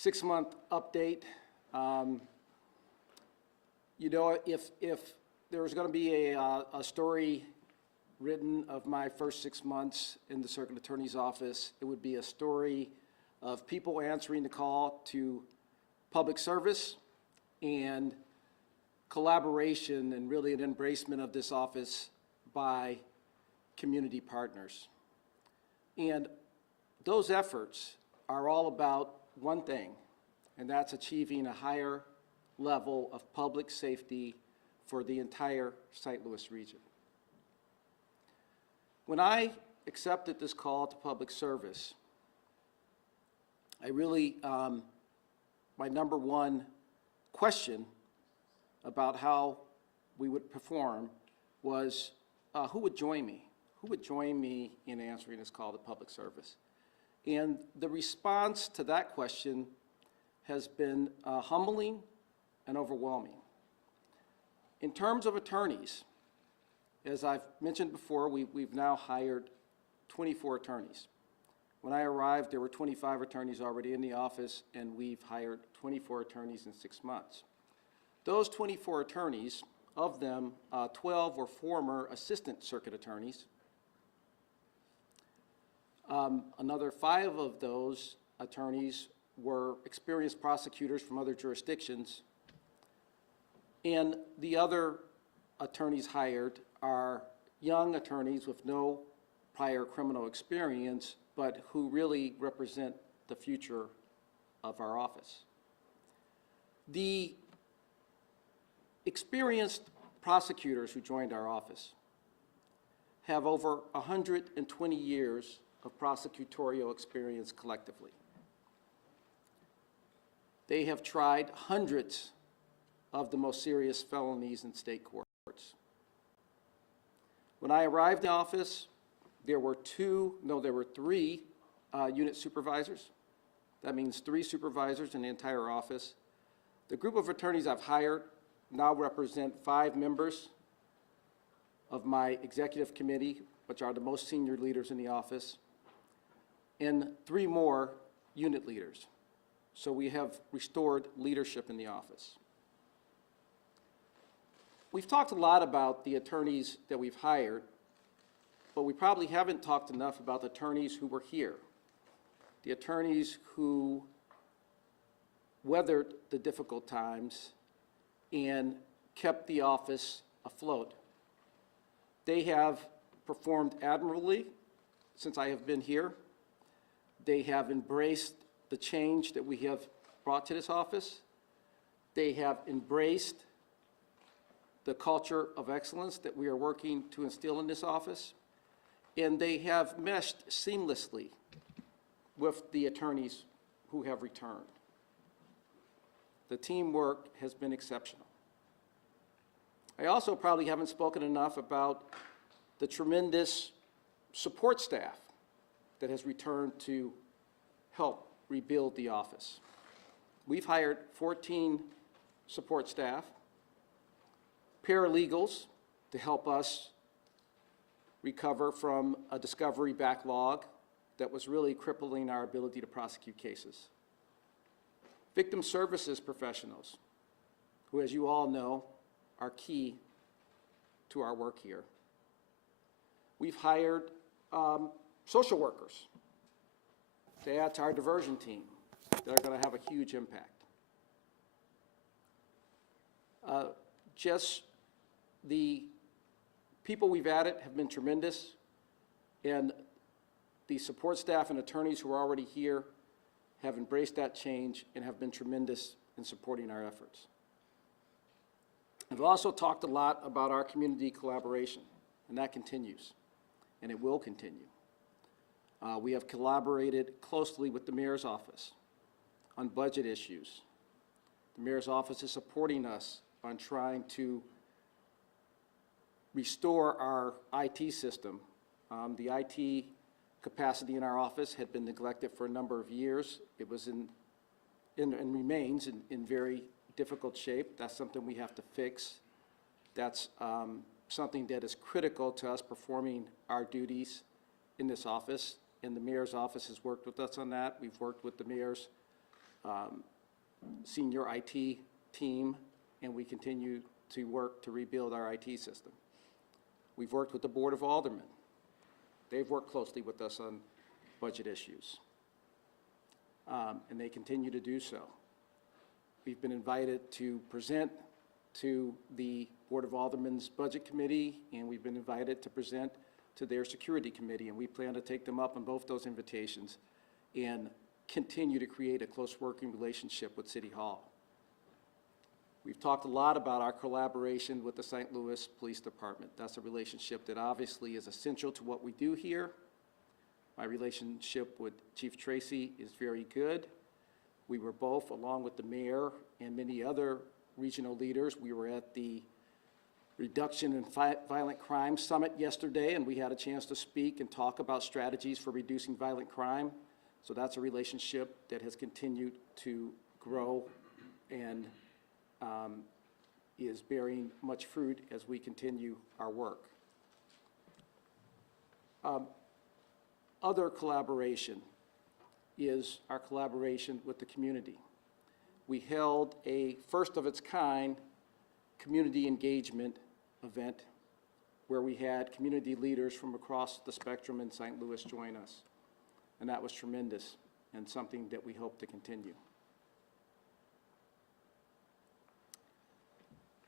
6-month update. You know, if there was going to be a story written of my first 6 months in the Circuit Attorney's office, it would be a story of people answering the call to public service and collaboration and really an embracement of this office by community partners. And those efforts are all about one thing, and that's achieving a higher level of public safety for the entire St. Louis region. When I accepted this call to public service, I really, my number one question about how we would perform was who would join me? Who would join me in answering this call to public service? And the response to that question has been humbling and overwhelming. In terms of attorneys, as I've mentioned before, we've now hired 24 attorneys. When I arrived, there were 25 attorneys already in the office, and we've hired 24 attorneys in 6 months. Those 24 attorneys, of them, 12 were former assistant circuit attorneys. Another 5 of those attorneys were experienced prosecutors from other jurisdictions, and the other attorneys hired are young attorneys with no prior criminal experience, but who really represent the future of our office. The experienced prosecutors who joined our office have over 120 years of prosecutorial experience collectively. They have tried hundreds of the most serious felonies in state courts. When I arrived in office, there were 3 unit supervisors. That means 3 supervisors in the entire office. The group of attorneys I've hired now represent 5 members of my executive committee, which are the most senior leaders in the office, and 3 more unit leaders. So we have restored leadership in the office. We've talked a lot about the attorneys that we've hired, but we probably haven't talked enough about the attorneys who were here, the attorneys who weathered the difficult times and kept the office afloat. They have performed admirably since I have been here. They have embraced the change that we have brought to this office. They have embraced the culture of excellence that we are working to instill in this office, and they have meshed seamlessly with the attorneys who have returned. The teamwork has been exceptional. I also probably haven't spoken enough about the tremendous support staff that has returned to help rebuild the office. We've hired 14 support staff, paralegals to help us recover from a discovery backlog that was really crippling our ability to prosecute cases. Victim services professionals, who, as you all know, are key to our work here. We've hired social workers to add to our diversion team that are going to have a huge impact. Just the people we've added have been tremendous, and the support staff and attorneys who are already here have embraced that change and have been tremendous in supporting our efforts. I've also talked a lot about our community collaboration, and that continues, and it will continue. We have collaborated closely with the mayor's office on budget issues. The mayor's office is supporting us on trying to restore our IT system. The IT capacity in our office had been neglected for a number of years. It was and remains in very difficult shape. That's something we have to fix. That's something that is critical to us performing our duties in this office, and the mayor's office has worked with us on that. We've worked with the mayor's senior IT team, and we continue to work to rebuild our IT system. We've worked with the Board of Aldermen. They've worked closely with us on budget issues, and they continue to do so. We've been invited to present to the Board of Aldermen's Budget Committee, and we've been invited to present to their Security Committee, and we plan to take them up on both those invitations and continue to create a close working relationship with City Hall. We've talked a lot about our collaboration with the St. Louis Police Department. That's a relationship that obviously is essential to what we do here. My relationship with Chief Tracy is very good. We were both, along with the mayor and many other regional leaders, we were at the Reduction in Violent Crime Summit yesterday, and we had a chance to speak and talk about strategies for reducing violent crime. So that's a relationship that has continued to grow and is bearing much fruit as we continue our work. Other collaboration is our collaboration with the community. We held a first of its kind community engagement event where we had community leaders from across the spectrum in St. Louis join us. And that was tremendous and something that we hope to continue.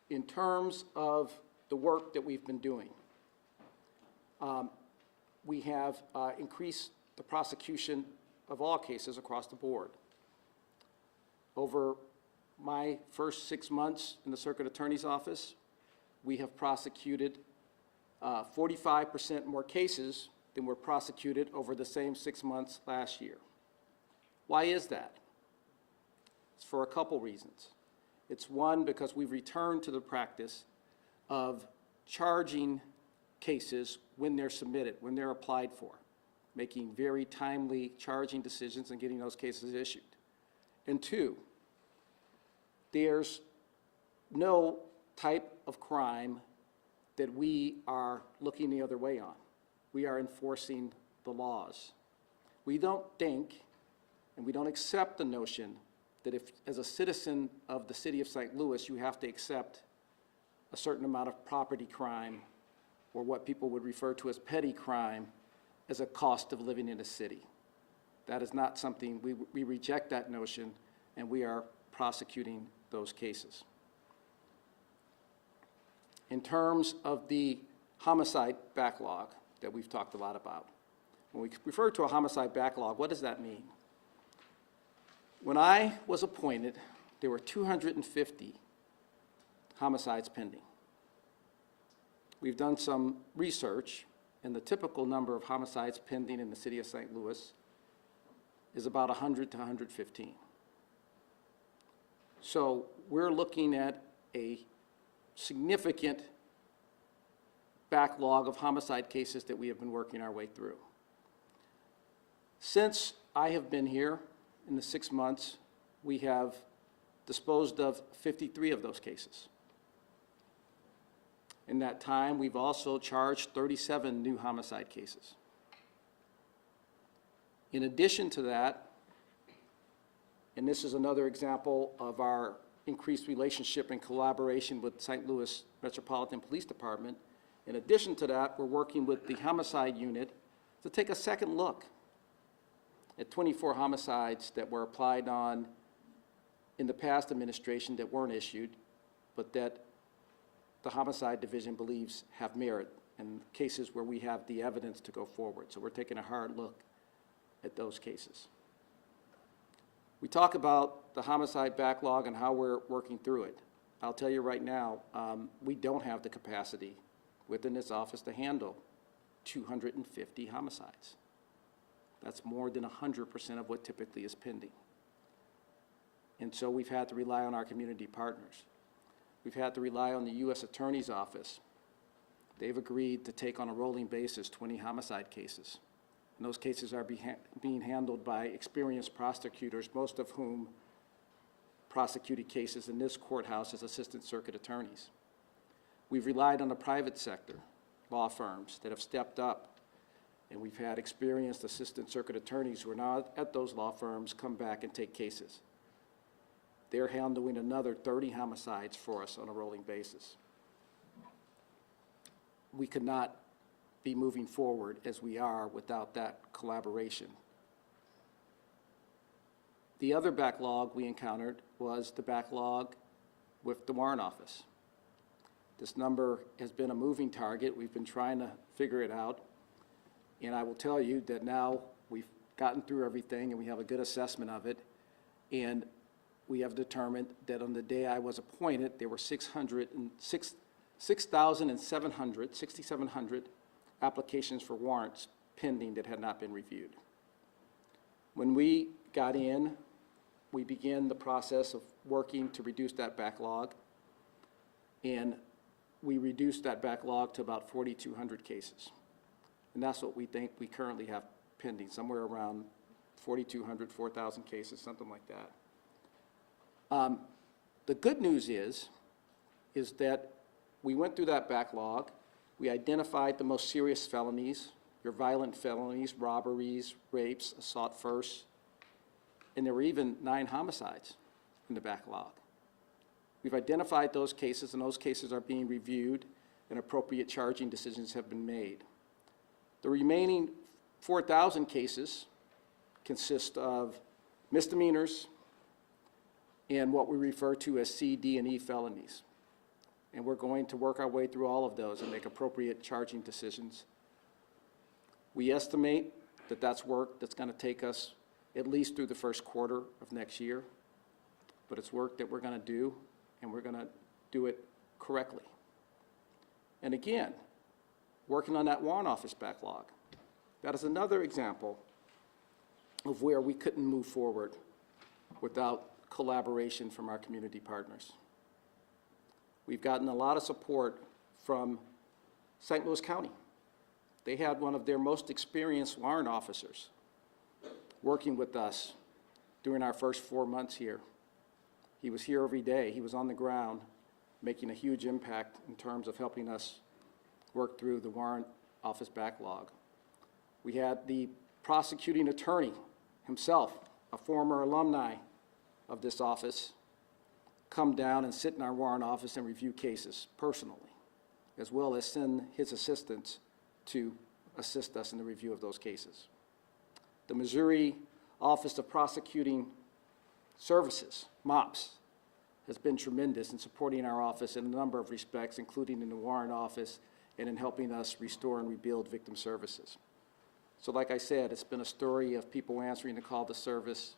In terms of the work that we've been doing, we have increased the prosecution of all cases across the board. Over my first 6 months in the Circuit Attorney's Office, we have prosecuted 45% more cases than were prosecuted over the same 6 months last year. Why is that? It's for a couple reasons. It's one, because we've returned to the practice of charging cases when they're submitted, when they're applied for, making very timely charging decisions and getting those cases issued. And two, there's no type of crime that we are looking the other way on. We are enforcing the laws. We don't think, and we don't accept the notion that if, as a citizen of the city of St. Louis, you have to accept a certain amount of property crime, or what people would refer to as petty crime, as a cost of living in a city. That is not something, we reject that notion, and we are prosecuting those cases. In terms of the homicide backlog that we've talked a lot about, when we refer to a homicide backlog, what does that mean? When I was appointed, there were 250 homicides pending. We've done some research, and the typical number of homicides pending in the city of St. Louis is about 100 to 115. So we're looking at a significant backlog of homicide cases that we have been working our way through. Since I have been here, in the 6 months, we have disposed of 53 of those cases. In that time, we've also charged 37 new homicide cases. In addition to that, and this is another example of our increased relationship and collaboration with St. Louis Metropolitan Police Department, in addition to that, we're working with the homicide unit to take a second look at 24 homicides that were applied on in the past administration that weren't issued, but that the homicide division believes have merit, and cases where we have the evidence to go forward. So we're taking a hard look at those cases. We talk about the homicide backlog and how we're working through it. I'll tell you right now, we don't have the capacity within this office to handle 250 homicides. That's more than 100% of what typically is pending. And so we've had to rely on our community partners. We've had to rely on the U.S. Attorney's Office. They've agreed to take on a rolling basis 20 homicide cases. And those cases are being handled by experienced prosecutors, most of whom prosecuted cases in this courthouse as assistant circuit attorneys. We've relied on the private sector, law firms that have stepped up, and we've had experienced assistant circuit attorneys who are now at those law firms come back and take cases. they're handling another 30 homicides for us on a rolling basis. We could not be moving forward as we are without that collaboration. The other backlog we encountered was the backlog with the Warrant Office. This number has been a moving target. We've been trying to figure it out. And I will tell you that now we've gotten through everything and we have a good assessment of it. And we have determined that on the day I was appointed, there were 6,700 applications for warrants pending that had not been reviewed. When we got in, we began the process of working to reduce that backlog, and we reduced that backlog to about 4,200 cases. And that's what we think we currently have pending, somewhere around 4,200, 4,000 cases, something like that. The good news is that we went through that backlog. We identified the most serious felonies, your violent felonies, robberies, rapes, assault first, and there were even 9 homicides in the backlog. We've identified those cases, and those cases are being reviewed, and appropriate charging decisions have been made. The remaining 4,000 cases consist of misdemeanors and what we refer to as C, D, and E felonies. And we're going to work our way through all of those and make appropriate charging decisions. We estimate that that's work that's going to take us at least through the first quarter of next year, but it's work that we're going to do, and we're going to do it correctly. And again, working on that Warrant Office backlog. That is another example of where we couldn't move forward without collaboration from our community partners. We've gotten a lot of support from St. Louis County. They had one of their most experienced warrant officers working with us during our first 4 months here. He was here every day. He was on the ground, making a huge impact in terms of helping us work through the Warrant Office backlog. We had the prosecuting attorney himself, a former alumni of this office, come down and sit in our Warrant Office and review cases personally, as well as send his assistants to assist us in the review of those cases. The Missouri Office of Prosecuting Services, MOPS, has been tremendous in supporting our office in a number of respects, including in the Warrant Office and in helping us restore and rebuild victim services. So like I said, it's been a story of people answering the call to service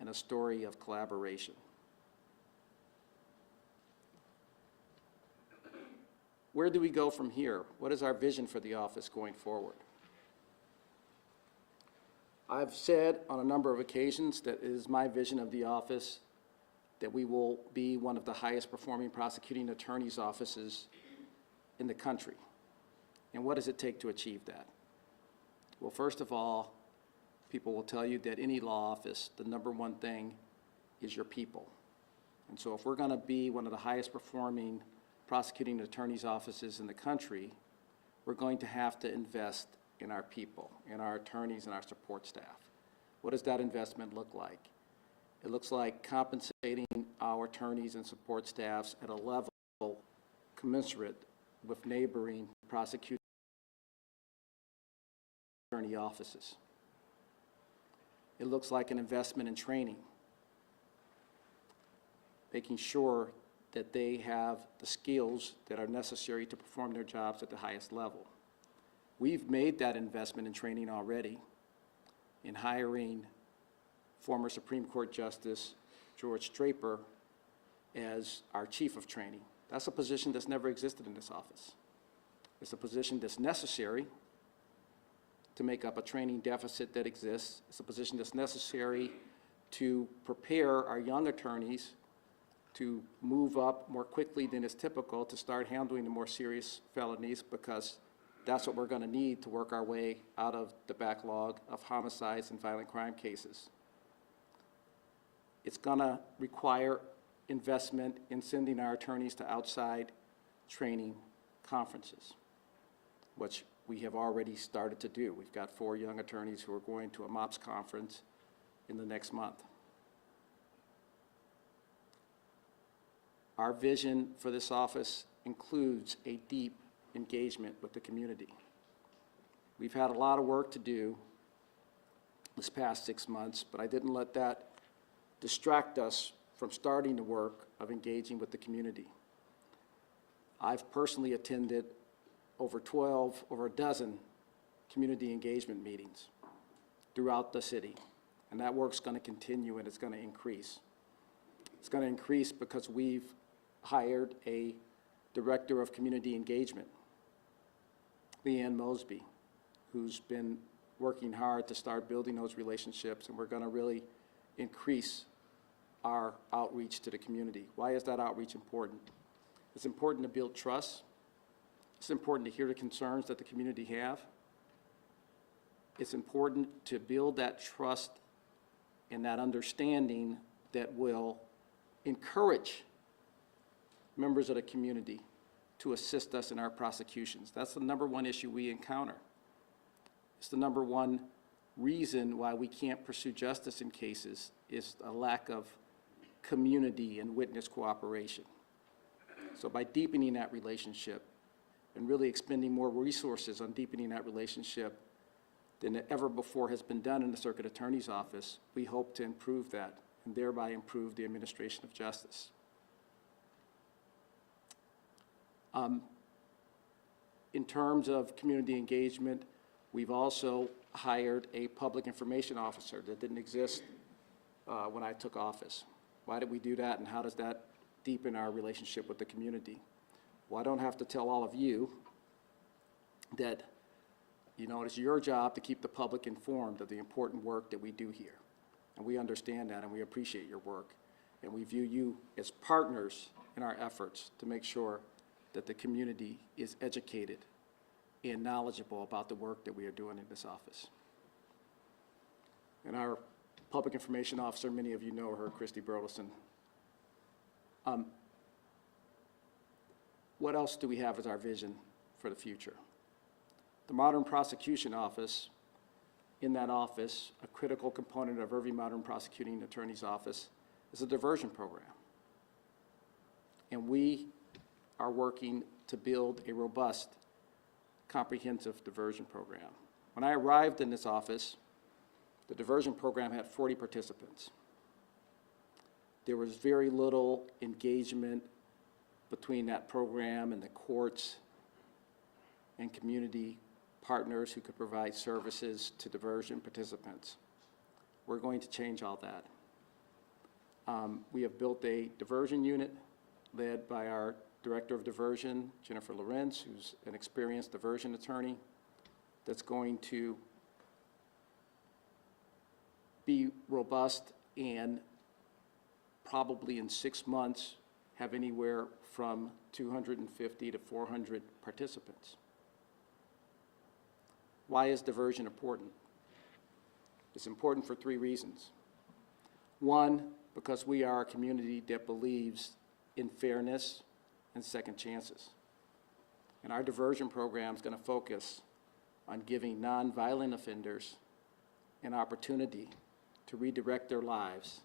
and a story of collaboration. Where do we go from here? What is our vision for the office going forward? I've said on a number of occasions that it is my vision of the office that we will be one of the highest performing prosecuting attorneys' offices in the country. And what does it take to achieve that? Well, first of all, people will tell you that any law office, the number one thing is your people. And so if we're going to be one of the highest performing prosecuting attorneys' offices in the country, we're going to have to invest in our people, in our attorneys and our support staff. What does that investment look like? It looks like compensating our attorneys and support staffs at a level commensurate with neighboring prosecuting attorney offices. It looks like an investment in training, making sure that they have the skills that are necessary to perform their jobs at the highest level. We've made that investment in training already in hiring former Supreme Court Justice George Draper as our chief of training. That's a position that's never existed in this office. It's a position that's necessary to make up a training deficit that exists. It's a position that's necessary to prepare our young attorneys to move up more quickly than is typical to start handling the more serious felonies, because that's what we're going to need to work our way out of the backlog of homicides and violent crime cases. It's going to require investment in sending our attorneys to outside training conferences, which we have already started to do. We've got 4 young attorneys who are going to a MOPS conference in the next month. Our vision for this office includes a deep engagement with the community. We've had a lot of work to do this past 6 months, but I didn't let that distract us from starting the work of engaging with the community. I've personally attended over a dozen community engagement meetings throughout the city, and that work's going to continue and it's going to increase. It's going to increase because we've hired a director of community engagement, Leanne Mosby, who's been working hard to start building those relationships, and we're going to really increase our outreach to the community. Why is that outreach important? It's important to build trust. It's important to hear the concerns that the community have. It's important to build that trust and that understanding that will encourage members of the community to assist us in our prosecutions. That's the number one issue we encounter. It's the number one reason why we can't pursue justice in cases is a lack of community and witness cooperation. So by deepening that relationship and really expending more resources on deepening that relationship than ever before has been done in the Circuit Attorney's Office, we hope to improve that and thereby improve the administration of justice. In terms of community engagement, we've also hired a public information officer that didn't exist when I took office. Why did we do that, and how does that deepen our relationship with the community? Well, I don't have to tell all of you that, it's your job to keep the public informed of the important work that we do here. And we understand that, and we appreciate your work. And we view you as partners in our efforts to make sure that the community is educated and knowledgeable about the work that we are doing in this office. And our public information officer, many of you know her, Christy Burleson. What else do we have as our vision for the future? The modern prosecution office, in that office, a critical component of every modern prosecuting attorney's office is a diversion program. And we are working to build a robust, comprehensive diversion program. When I arrived in this office, the diversion program had 40 participants. There was very little engagement between that program and the courts and community partners who could provide services to diversion participants. We're going to change all that. We have built a diversion unit led by our Director of Diversion, Jennifer Lorenz, who's an experienced diversion attorney, that's going to be robust and probably in 6 months have anywhere from 250 to 400 participants. Why is diversion important? It's important for 3 reasons. One, because we are a community that believes in fairness and second chances. And our diversion program is going to focus on giving nonviolent offenders an opportunity to redirect their lives,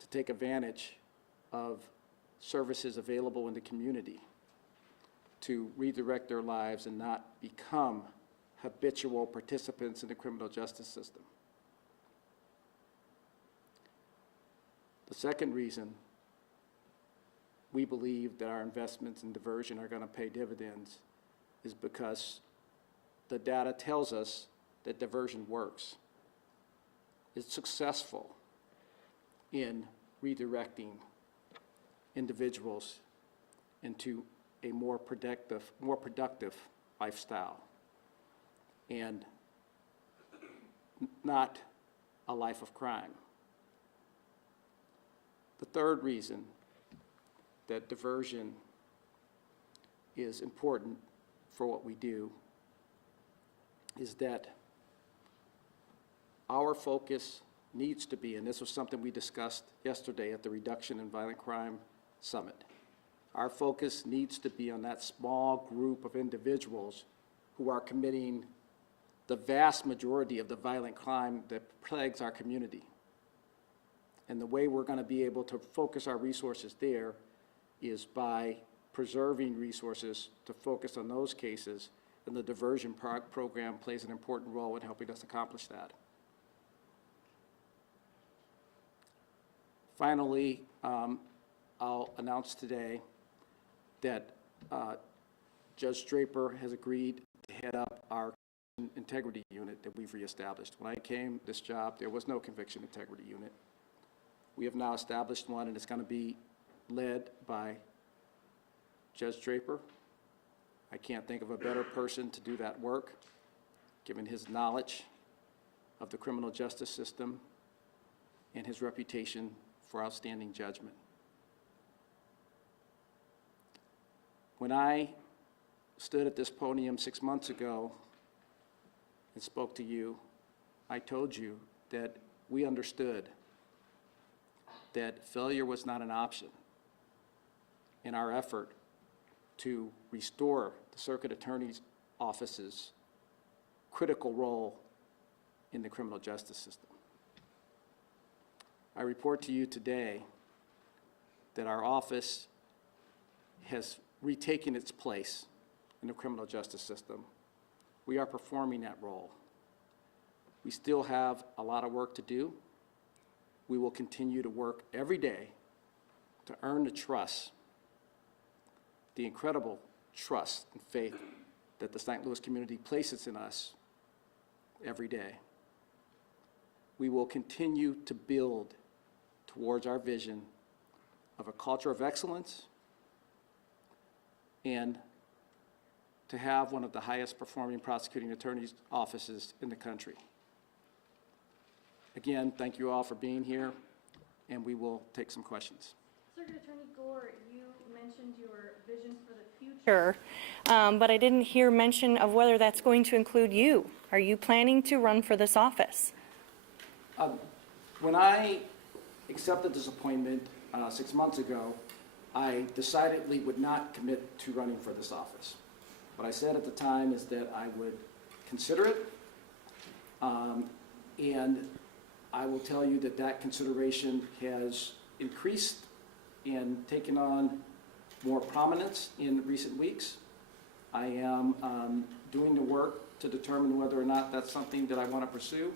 to take advantage of services available in the community, to redirect their lives and not become habitual participants in the criminal justice system. The second reason we believe that our investments in diversion are going to pay dividends is because the data tells us that diversion works. It's successful in redirecting individuals into a more productive lifestyle and not a life of crime. The third reason that diversion is important for what we do is that our focus needs to be, and this was something we discussed yesterday at the Reduction in Violent Crime Summit, our focus needs to be on that small group of individuals who are committing the vast majority of the violent crime that plagues our community. And the way we're going to be able to focus our resources there is by preserving resources to focus on those cases, and the diversion program plays an important role in helping us accomplish that. Finally, I'll announce today that Judge Draper has agreed to head up our integrity unit that we've reestablished. When I came this job, there was no conviction integrity unit. We have now established one, and it's going to be led by Judge Draper. I can't think of a better person to do that work, given his knowledge of the criminal justice system and his reputation for outstanding judgment. When I stood at this podium 6 months ago and spoke to you, I told you that we understood that failure was not an option in our effort to restore the Circuit Attorney's Office's critical role in the criminal justice system. I report to you today that our office has retaken its place in the criminal justice system. We are performing that role. We still have a lot of work to do. We will continue to work every day to earn the trust, the incredible trust and faith that the St. Louis community places in us every day. We will continue to build towards our vision of a culture of excellence and to have one of the highest performing prosecuting attorneys' offices in the country. Again, thank you all for being here, and we will take some questions. Circuit Attorney Gore, you mentioned your vision for the future, but I didn't hear mention of whether that's going to include you. Are you planning to run for this office? When I accepted this appointment 6 months ago, I decidedly would not commit to running for this office. What I said at the time is that I would consider it, and I will tell you that that consideration has increased and taken on more prominence in recent weeks. I am doing the work to determine whether or not that's something that I want to pursue.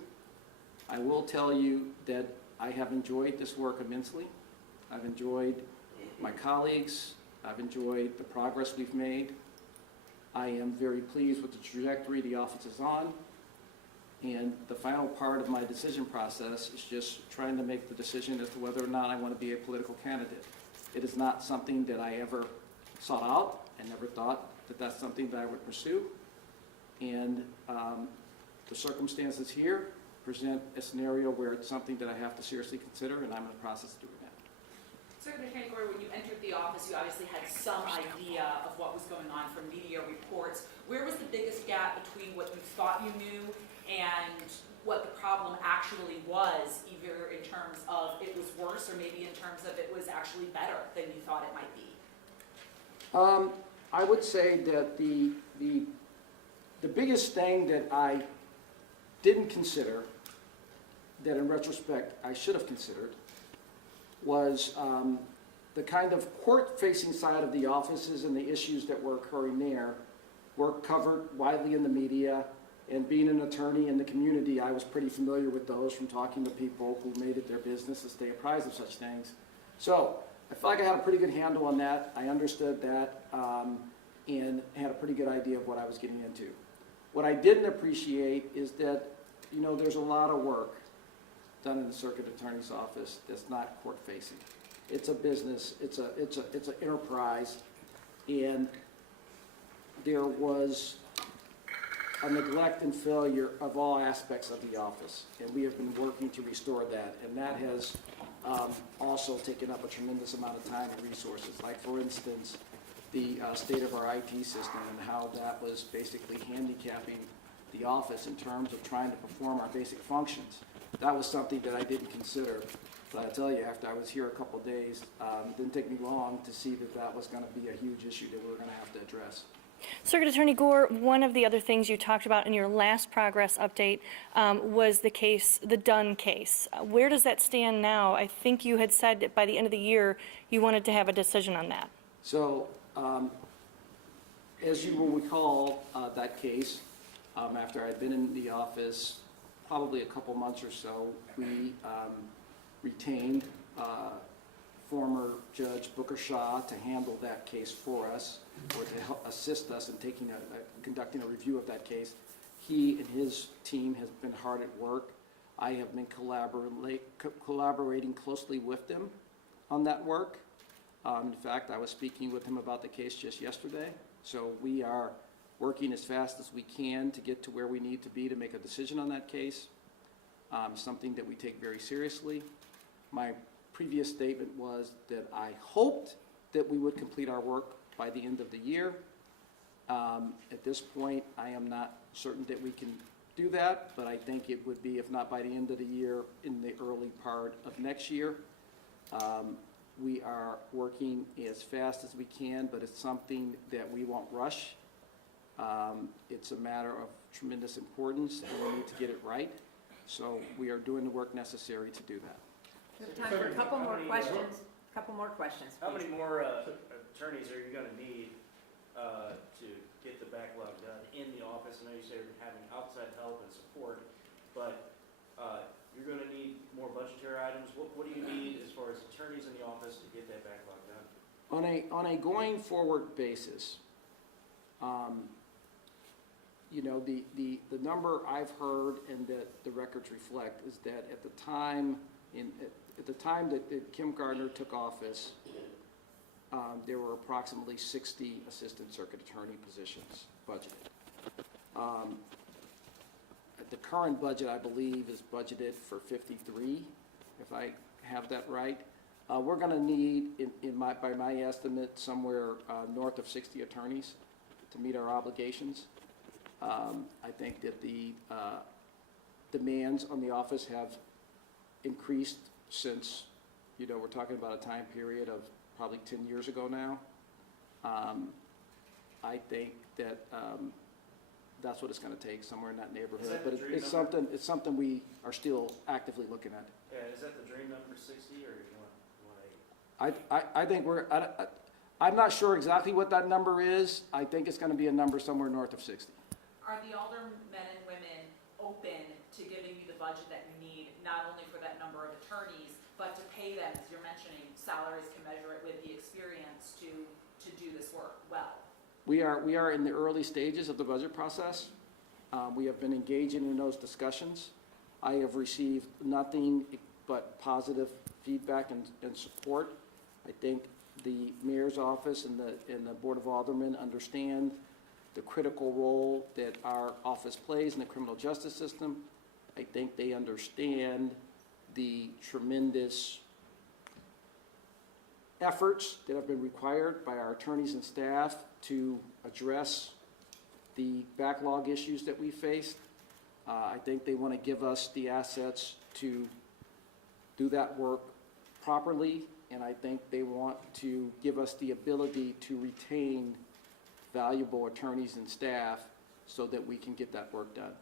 I will tell you that I have enjoyed this work immensely. I've enjoyed my colleagues. I've enjoyed the progress we've made. I am very pleased with the trajectory the office is on. And the final part of my decision process is just trying to make the decision as to whether or not I want to be a political candidate. It is not something that I ever sought out. I never thought that that's something that I would pursue. And the circumstances here present a scenario where it's something that I have to seriously consider, and I'm in the process of doing that. Circuit Attorney Gore, when you entered the office, you obviously had some idea of what was going on from media reports. Where was the biggest gap between what you thought you knew and what the problem actually was, either in terms of it was worse or maybe in terms of it was actually better than you thought it might be? I would say that the biggest thing that I didn't consider, that in retrospect I should have considered, was the kind of court-facing side of the offices and the issues that were occurring there were covered widely in the media. And being an attorney in the community, I was pretty familiar with those from talking to people who made it their business to stay apprised of such things. So I felt like I had a pretty good handle on that. I understood that and had a pretty good idea of what I was getting into. What I didn't appreciate is that, you know, there's a lot of work done in the Circuit Attorney's Office that's not court-facing. It's a business. It's an enterprise, and there was a neglect and failure of all aspects of the office, and we have been working to restore that, and that has also taken up a tremendous amount of time and resources. Like, for instance, the state of our IT system and how that was basically handicapping the office in terms of trying to perform our basic functions. That was something that I didn't consider, but I tell you, after I was here a couple of days, it didn't take me long to see that that was going to be a huge issue that we were going to have to address. Circuit Attorney Gore, one of the other things you talked about in your last progress update was the case, the Dunn case. Where does that stand now? I think you had said that by the end of the year you wanted to have a decision on that. So, as you will recall, that case, after I'd been in the office probably a couple months or so, we retained former Judge Booker Shaw to handle that case for us, or to help assist us in conducting a review of that case. He and his team has been hard at work. I have been collaborating closely with them on that work. In fact, I was speaking with him about the case just yesterday. So we are working as fast as we can to get to where we need to be to make a decision on that case, something that we take very seriously. My previous statement was that I hoped that we would complete our work by the end of the year. At this point, I am not certain that we can do that, but I think it would be, if not by the end of the year, in the early part of next year. We are working as fast as we can, but it's something that we won't rush. It's a matter of tremendous importance, and we need to get it right. So we are doing the work necessary to do that. We have time for a couple more questions. How many more attorneys are you going to need to get the backlog done in the office? I know you say you're having outside help and support, but you're going to need more budgetary items. What do you need as far as attorneys in the office to get that backlog done? On a going forward basis, you know, the number I've heard and that the records reflect is that at the time that Kim Gardner took office, there were approximately 60 assistant circuit attorney positions budgeted. The current budget, I believe, is budgeted for 53, if I have that right. We're going to need, by my estimate, somewhere north of 60 attorneys to meet our obligations. I think that the demands on the office have increased since, you know, we're talking about a time period of probably 10 years ago now. I think that that's what it's going to take, somewhere in that neighborhood. That but the dream it's number? something we are still actively looking at. Yeah, is that the dream number 60 or you want 80? I think I'm not sure exactly what that number is. I think it's going to be a number somewhere north of 60. Are the aldermen and women open to giving you the budget that you need, not only for that number of attorneys, but to pay them, as you're mentioning, salaries can measure it with the experience to do this work well? We are in the early stages of the budget process. We have been engaging in those discussions. I have received nothing but positive feedback and support. I think the mayor's office and the Board of Aldermen understand the critical role that our office plays in the criminal justice system. I think they understand the tremendous efforts that have been required by our attorneys and staff to address the backlog issues that we faced. I think they want to give us the assets to do that work properly, and I think they want to give us the ability to retain valuable attorneys and staff so that we can get that work done.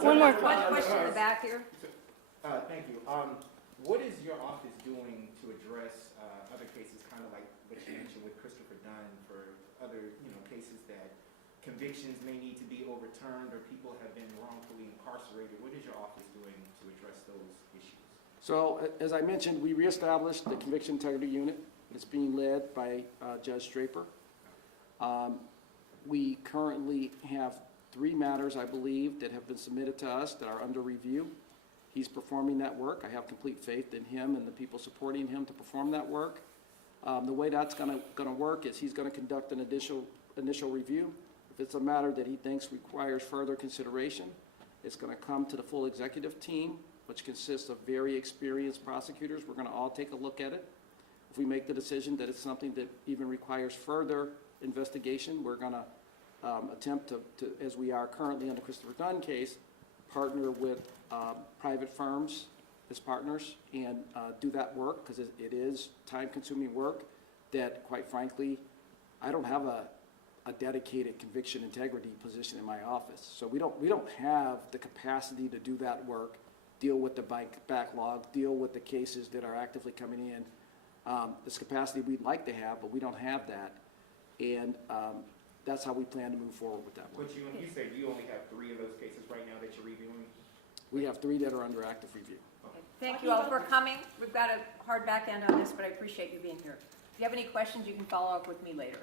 One more One question in the back here. Thank you. What is your office doing to address other cases, kind of like what you mentioned with Christopher Dunn, for other, cases that convictions may need to be overturned or people have been wrongfully incarcerated? What is your office doing to address those issues? So, as I mentioned, we reestablished the Conviction Integrity Unit. It's being led by Judge Draper. We currently have 3 matters, I believe, that have been submitted to us that are under review. He's performing that work. I have complete faith in him and the people supporting him to perform that work. The way that's going to work is he's going to conduct an initial review. If it's a matter that he thinks requires further consideration, it's going to come to the full executive team, which consists of very experienced prosecutors. We're going to all take a look at it. If we make the decision that it's something that even requires further investigation, we're going to attempt to, as we are currently on the Christopher Dunn case, partner with private firms as partners and do that work, because it is time-consuming work that, quite frankly, I don't have a dedicated conviction integrity position in my office. So we don't have the capacity to do that work, deal with the backlog, deal with the cases that are actively coming in. this capacity we'd like to have, but we don't have that. And that's how we plan to move forward with that one. But you said you only have 3 of those cases right now that you're reviewing? We have 3 that are under active review. Thank you all for coming. We've got a hard back end on this, but I appreciate you being here. If you have any questions, you can follow up with me later.